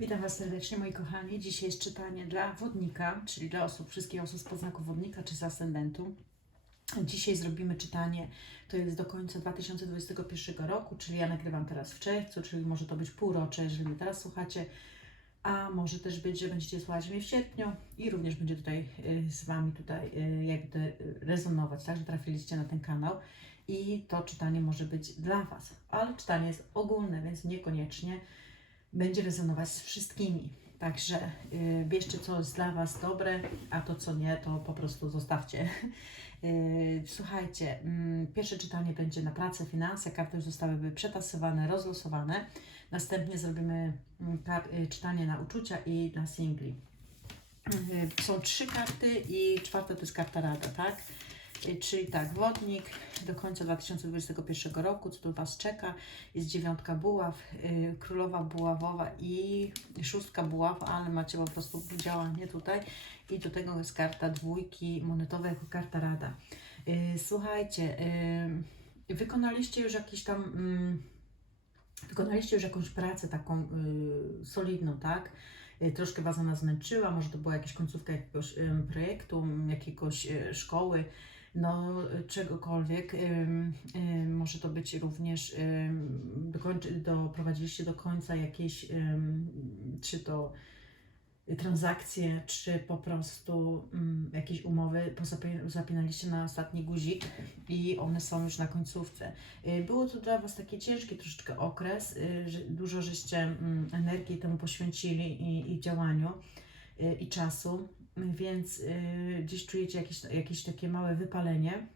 Witam Was serdecznie, moi kochani. Dzisiaj jest czytanie dla wodnika, czyli dla osób, wszystkich osób z podznaku wodnika czy z ascendentu. Dzisiaj zrobimy czytanie, to jest do końca 2021 roku, czyli ja nagrywam teraz w czerwcu, czyli może to być półrocze, jeżeli mnie teraz słuchacie, a może też być, że będziecie słuchać mnie w sierpniu i również będzie tutaj y, z Wami tutaj y, jakby rezonować, tak, że trafiliście na ten kanał i to czytanie może być dla Was, ale czytanie jest ogólne, więc niekoniecznie będzie rezonować z wszystkimi. Także y, bierzcie co jest dla Was dobre, a to co nie, to po prostu zostawcie. Y, słuchajcie, mm, pierwsze czytanie będzie na pracę, finanse, karty już zostały przetasowane, rozlosowane. Następnie zrobimy mm, y, czytanie na uczucia i na singli. Są trzy karty i czwarta to jest karta rada, tak? Czyli tak, wodnik do końca 2021 roku, co tu Was czeka, jest dziewiątka buław, y, królowa buławowa i szóstka buław, ale macie po prostu działanie tutaj. I do tego jest karta dwójki monetowej jako karta rada. Y, Słuchajcie, y, wykonaliście już jakiś tam, mm, wykonaliście już jakąś pracę taką solidną, tak? Troszkę Was ona zmęczyła, może to była jakaś końcówka jakiegoś projektu, jakiegoś szkoły, no czegokolwiek. Może to być również, doprowadziliście do końca jakieś, czy to transakcje, czy po prostu jakieś umowy zapinaliście na ostatni guzik i one są już na końcówce. Y, Było to dla Was taki ciężki troszeczkę okres, y, dużo żeście energii temu poświęcili i, i działaniu y, i czasu, więc y, gdzieś czujecie jakieś, jakieś takie małe wypalenie.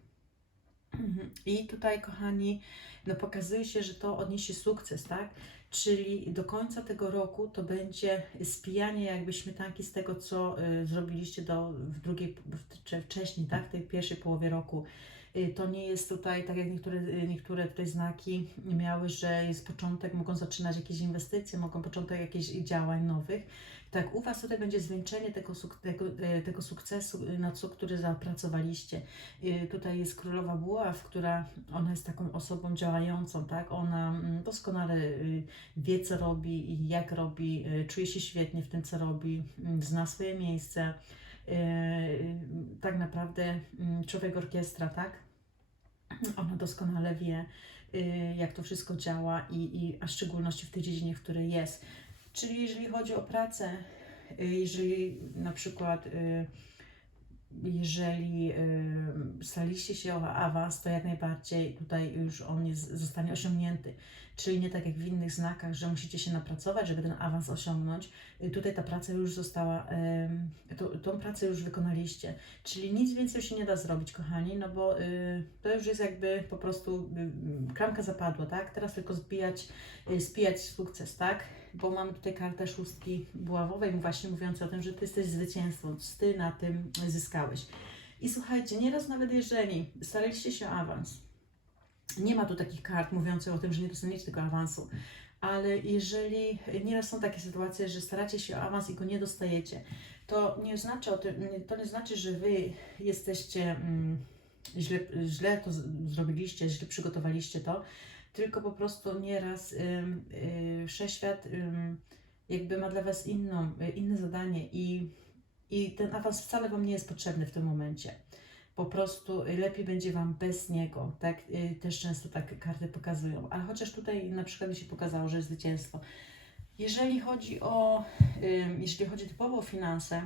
I tutaj, kochani, no pokazuje się, że to odniesie sukces, tak? Czyli do końca tego roku to będzie spijanie jakby śmietanki z tego, co y, zrobiliście do, w drugiej, w, czy wcześniej, tak? W tej pierwszej połowie roku. Y, to nie jest tutaj, tak jak niektóre, y, niektóre tutaj znaki miały, że jest początek, mogą zaczynać jakieś inwestycje, mogą początek jakichś działań nowych. Tak, u Was tutaj będzie zwieńczenie tego, tego, e, tego sukcesu, y, na co, który zapracowaliście. Y, Tutaj jest królowa buław, która ona jest taką osobą działającą, tak? Ona mm, doskonale y, wie, co robi i jak robi, y, czuje się świetnie w tym, co robi, mm, zna swoje miejsce. Y, y, Tak naprawdę mm, człowiek orkiestra, tak? Ona doskonale wie, y, jak to wszystko działa i, i a w szczególności w tej dziedzinie, w której jest. Czyli jeżeli chodzi o pracę, y, jeżeli na przykład jeżeli staliście się o awans, to jak najbardziej tutaj już on jest, zostanie osiągnięty. Czyli nie tak jak w innych znakach, że musicie się napracować, żeby ten awans osiągnąć. Y, tutaj ta praca już została, to, tą pracę już wykonaliście. Czyli nic więcej się nie da zrobić, kochani, no bo y, to już jest jakby po prostu y, klamka zapadła, tak? Teraz tylko zbijać, spijać sukces, tak? Bo mamy tutaj kartę szóstki buławowej, właśnie mówiącej o tym, że Ty jesteś zwycięzcą, Ty na tym zyskałeś. I słuchajcie, nieraz nawet jeżeli staraliście się o awans, nie ma tu takich kart mówiących o tym, że nie dostaniecie tego awansu, ale jeżeli nieraz są takie sytuacje, że staracie się o awans i go nie dostajecie, to nie znaczy, to nie znaczy że Wy jesteście mm, źle, źle to zrobiliście, źle przygotowaliście to, tylko po prostu nieraz ym, y, wszechświat ym, jakby ma dla Was inną, y, inne zadanie i, i ten awans wcale Wam nie jest potrzebny w tym momencie. Po prostu y, lepiej będzie Wam bez niego, tak? Y, Też często tak karty pokazują. Ale chociaż tutaj na przykład mi się pokazało, że jest zwycięstwo. Jeżeli chodzi o, ym, jeżeli chodzi typowo o finanse,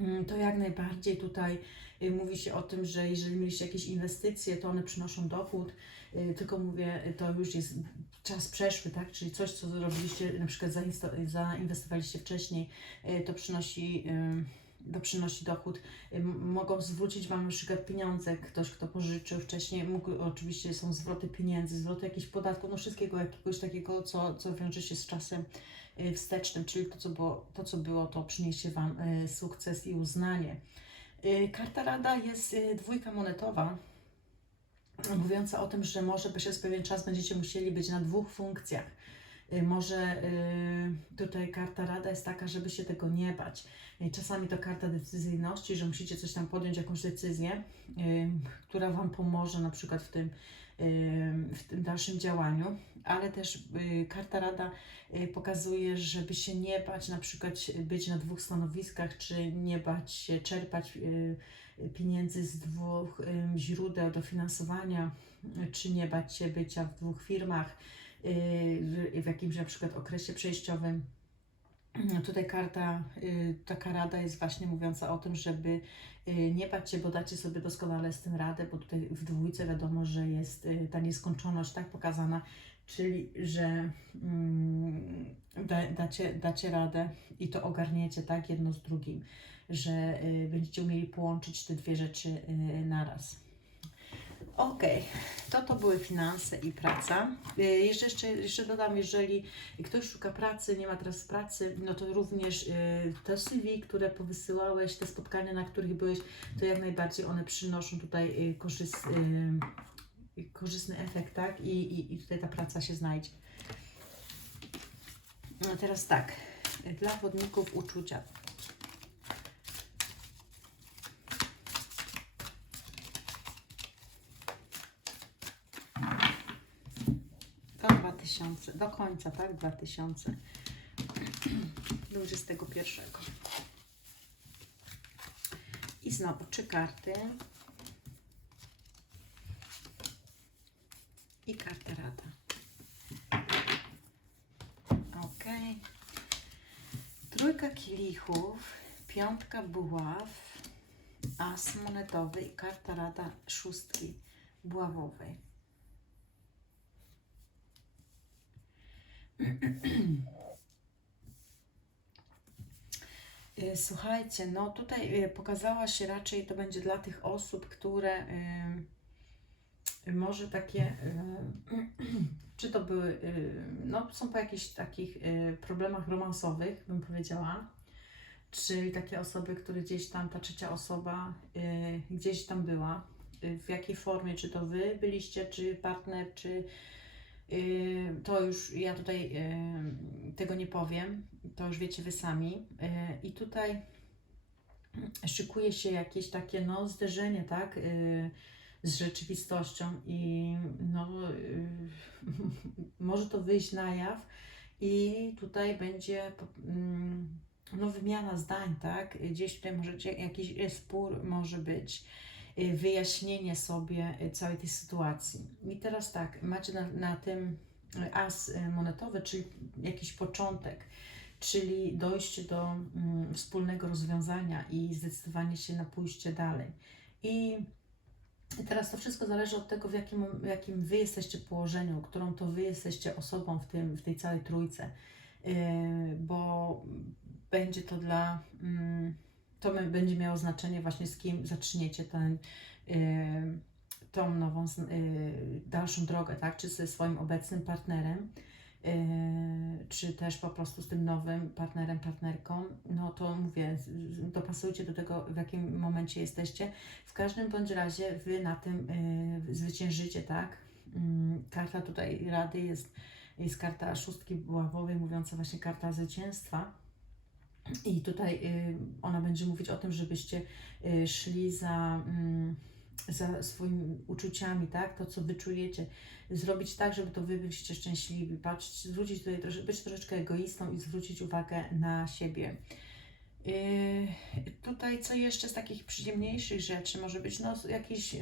ym, to jak najbardziej tutaj y, mówi się o tym, że jeżeli mieliście jakieś inwestycje, to one przynoszą dochód. Tylko mówię, to już jest czas przeszły, tak? Czyli coś, co zrobiliście, na przykład zainwestowaliście wcześniej, to przynosi, to przynosi dochód. Mogą zwrócić Wam na przykład pieniądze, ktoś, kto pożyczył wcześniej, mógł, oczywiście są zwroty pieniędzy, zwroty jakichś podatków, no wszystkiego jakiegoś takiego, co, co wiąże się z czasem y, wstecznym, czyli to, co było, to, co było, to przyniesie Wam y, sukces i uznanie. Y, Karta Rada jest dwójka monetowa, mówiąca o tym, że może przez pewien czas będziecie musieli być na dwóch funkcjach. Y, Może y, tutaj karta rada jest taka, żeby się tego nie bać. Y, Czasami to karta decyzyjności, że musicie coś tam podjąć, jakąś decyzję, która Wam pomoże na przykład w tym, w tym dalszym działaniu, ale też karta rada pokazuje, żeby się nie bać na przykład być na dwóch stanowiskach, czy nie bać się czerpać pieniędzy z dwóch źródeł dofinansowania, czy nie bać się bycia w dwóch firmach w, w jakimś na przykład okresie przejściowym. No Tutaj karta, y, taka rada jest właśnie mówiąca o tym, żeby y, nie bać się, bo dacie sobie doskonale z tym radę, bo tutaj w dwójce wiadomo, że jest y, ta nieskończoność tak pokazana, czyli że mm, da, dacie, dacie radę i to ogarniecie tak jedno z drugim, że y, będziecie umieli połączyć te dwie rzeczy y, naraz. Okej, to to były finanse i praca. Y, Jeszcze, jeszcze, jeszcze dodam, jeżeli ktoś szuka pracy, nie ma teraz pracy, no to również y, te CV, które powysyłałeś, te spotkania, na których byłeś, to jak najbardziej one przynoszą tutaj y, korzys, y, korzystny efekt, tak? I, i, I tutaj ta praca się znajdzie. No teraz tak, dla wodników uczucia. Do 2000, do końca, tak? 2021. I znowu trzy karty. I karta rada. Ok. Trójka kielichów, piątka buław, as monetowy i karta rada szóstki buławowej. Słuchajcie, no tutaj y, pokazała się raczej, to będzie dla tych osób, które y, może takie, y, czy to były, y, no są po jakichś takich y, problemach romansowych, bym powiedziała, czyli takie osoby, które gdzieś tam, ta trzecia osoba y, gdzieś tam była, y, w jakiej formie, czy to Wy byliście, czy partner, czy y, to już ja tutaj tego nie powiem, to już wiecie Wy sami. Y, I tutaj szykuje się jakieś takie no, zderzenie, tak, y, z rzeczywistością. I no, y, może to wyjść na jaw. I tutaj będzie mm, no, wymiana zdań, tak, gdzieś tutaj może jakiś spór może być, wyjaśnienie sobie y, całej tej sytuacji. I teraz tak, macie na, na tym y, as y, monetowy, czyli jakiś początek, czyli dojście do mm, wspólnego rozwiązania i zdecydowanie się na pójście dalej. I teraz to wszystko zależy od tego, w jakim, jakim Wy jesteście położeniu, którą to Wy jesteście osobą w, tym, w tej całej trójce, Yy, bo będzie to dla, mm, to będzie miało znaczenie właśnie z kim zaczniecie ten, yy, tą nową, yy, dalszą drogę, tak, czy ze swoim obecnym partnerem, yy, czy też po prostu z tym nowym partnerem, partnerką, no to mówię, dopasujcie do tego, w jakim momencie jesteście. W każdym bądź razie Wy na tym yy, zwyciężycie, tak? Mm, Karta tutaj Rady jest, jest karta szóstki buławowej, mówiąca właśnie karta zwycięstwa. I tutaj y, ona będzie mówić o tym, żebyście y, szli za, mm, za swoimi uczuciami, tak? To, co wy czujecie. Zrobić tak, żeby to wy byliście szczęśliwi. Patrzeć, zwrócić tutaj, być troszeczkę egoistą i zwrócić uwagę na siebie. Yy, tutaj co jeszcze z takich przyjemniejszych rzeczy może być, no jakiś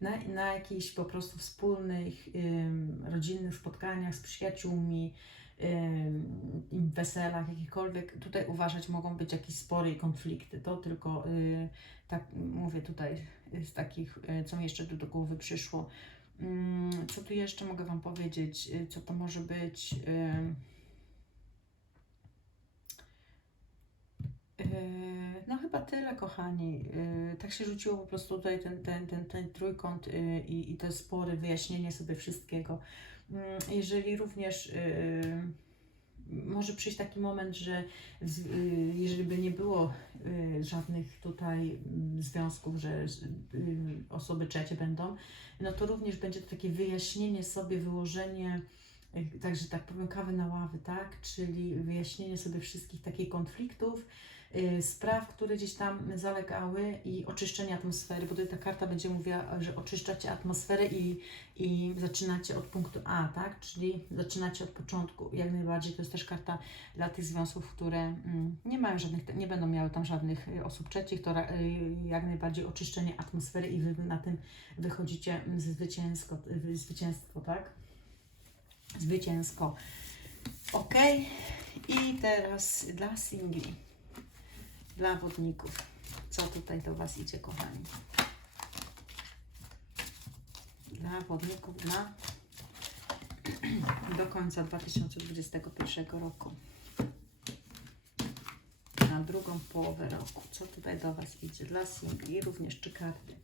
na, na jakichś po prostu wspólnych rodzinnych spotkaniach z przyjaciółmi, weselach, jakichkolwiek, tutaj uważać mogą być jakieś spory i konflikty. To tylko y, tak mówię tutaj z takich, y, co mi jeszcze do, do głowy przyszło. Co tu jeszcze mogę Wam powiedzieć? Y, Co to może być? No chyba tyle, kochani. Tak się rzuciło po prostu tutaj ten, ten, ten, ten trójkąt i, i te spory, wyjaśnienie sobie wszystkiego. Yy, Jeżeli również yy, może przyjść taki moment, że yy, jeżeli by nie było żadnych tutaj mm, związków, że osoby trzecie będą, no to również będzie to takie wyjaśnienie sobie, wyłożenie y, także tak powiem, kawy na ławy, tak? Czyli wyjaśnienie sobie wszystkich takich konfliktów, y, spraw, które gdzieś tam zalegały i oczyszczenie atmosfery, bo tutaj ta karta będzie mówiła, że oczyszczacie atmosferę i, i zaczynacie od punktu A, tak? Czyli zaczynacie od początku. Jak najbardziej to jest też karta dla tych związków, które mm, nie mają żadnych, nie będą miały tam żadnych y, osób trzecich, to y, jak najbardziej oczyszczenie atmosfery i wy na tym wychodzicie mm, zwycięsko, y, zwycięstwo, tak? Zwycięsko. Ok. I teraz dla singli, dla wodników. Co tutaj do Was idzie, kochani? Dla wodników na do końca 2021 roku. Na drugą połowę roku. Co tutaj do Was idzie? Dla singli również trzy karty.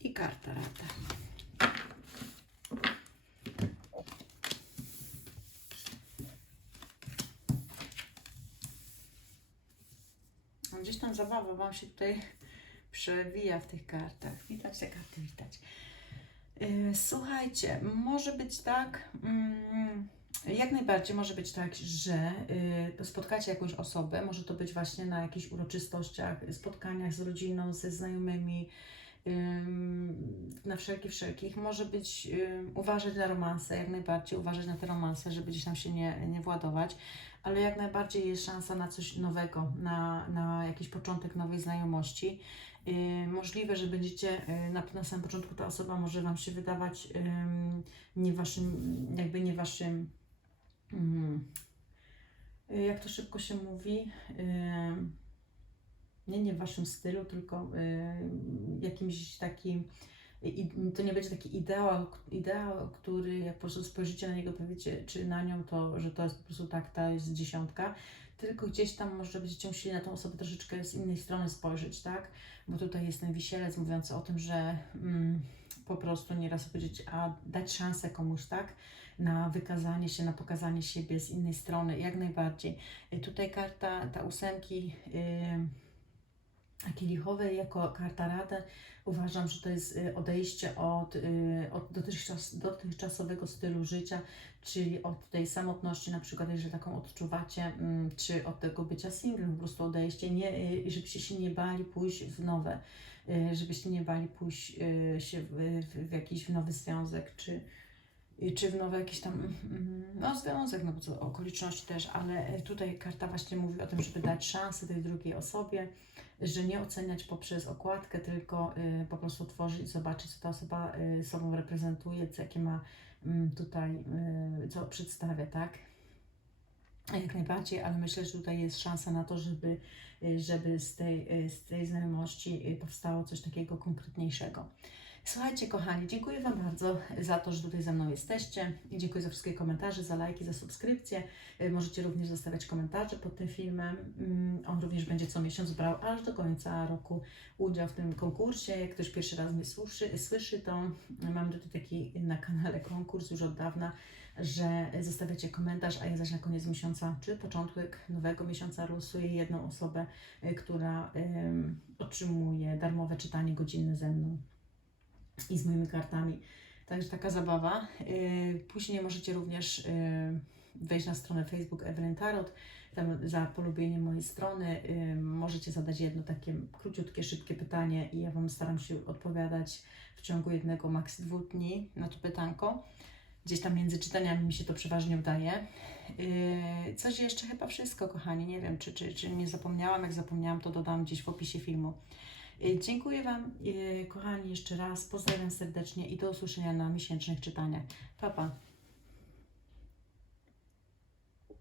I karta rada. No, Zabawa Wam się tutaj przewija w tych kartach. Widać te karty, widać. Yy, Słuchajcie, może być tak, mm, jak najbardziej może być tak, że yy, spotkacie jakąś osobę, może to być właśnie na jakichś uroczystościach, spotkaniach z rodziną, ze znajomymi, ym, na wszelkich, wszelkich. Może być uważać na romanse, jak najbardziej uważać na te romanse, żeby gdzieś tam się nie, nie władować, ale jak najbardziej jest szansa na coś nowego, na, na jakiś początek nowej znajomości. Yy, możliwe, że będziecie yy, na, na samym początku ta osoba może Wam się wydawać nie waszym, jakby nie waszym, ym, yy, jak to szybko się mówi, nie, nie w waszym stylu, tylko ym, jakimś takim, i, to nie będzie taki ideał, ideał, który jak po prostu spojrzycie na niego, powiecie, czy na nią, to, że to jest po prostu tak, ta jest dziesiątka, tylko gdzieś tam może będziecie musieli na tą osobę troszeczkę z innej strony spojrzeć, tak? Bo tutaj jest ten wisielec mówiący o tym, że mm, po prostu nieraz powiedzieć, a dać szansę komuś, tak? Na wykazanie się, na pokazanie siebie z innej strony, jak najbardziej. Y, Tutaj karta, ta ósemki yy, kielichowej jako karta rady, uważam, że to jest y, odejście od, y, od dotychczas, dotychczasowego stylu życia, czyli od tej samotności, na przykład, jeżeli taką odczuwacie, mm, czy od tego bycia singlem, po prostu odejście, nie, y, żebyście się nie bali pójść w nowe, żebyście nie bali pójść się w, w, w jakiś nowy związek, czy, czy w nowy jakiś tam, mm, no związek, no bo co, okoliczności też, ale tutaj karta właśnie mówi o tym, żeby dać szansę tej drugiej osobie, że nie oceniać poprzez okładkę, tylko y, po prostu tworzyć, zobaczyć, co ta osoba y, sobą reprezentuje, co, jakie ma mm, tutaj, y, co przedstawia, tak? Jak najbardziej, ale myślę, że tutaj jest szansa na to, żeby, żeby z, tej, z tej znajomości powstało coś takiego konkretniejszego. Słuchajcie, kochani, dziękuję Wam bardzo za to, że tutaj ze mną jesteście. I dziękuję za wszystkie komentarze, za lajki, za subskrypcje. Y, Możecie również zostawiać komentarze pod tym filmem. Mm, On również będzie co miesiąc brał aż do końca roku udział w tym konkursie. Jak ktoś pierwszy raz mnie słyszy, słyszy to mamy tutaj taki na kanale konkurs już od dawna, że zostawiacie komentarz, a ja zaś na koniec miesiąca, czy początek nowego miesiąca losuję jedną osobę, y, która ym, otrzymuje darmowe czytanie godzinne ze mną i z moimi kartami. Także taka zabawa. Yy, Później możecie również yy, wejść na stronę Facebook Evelyn Tarot. Tam za polubienie mojej strony yy, możecie zadać jedno takie króciutkie, szybkie pytanie i ja Wam staram się odpowiadać w ciągu jednego, maks dwóch dni na to pytanko. Gdzieś tam między czytaniami mi się to przeważnie udaje. Coś jeszcze chyba wszystko, kochani. Nie wiem, czy, czy, czy nie zapomniałam. Jak zapomniałam, to dodam gdzieś w opisie filmu. Yy, Dziękuję Wam, yy, kochani, jeszcze raz. Pozdrawiam serdecznie i do usłyszenia na miesięcznych czytaniach. Pa, pa.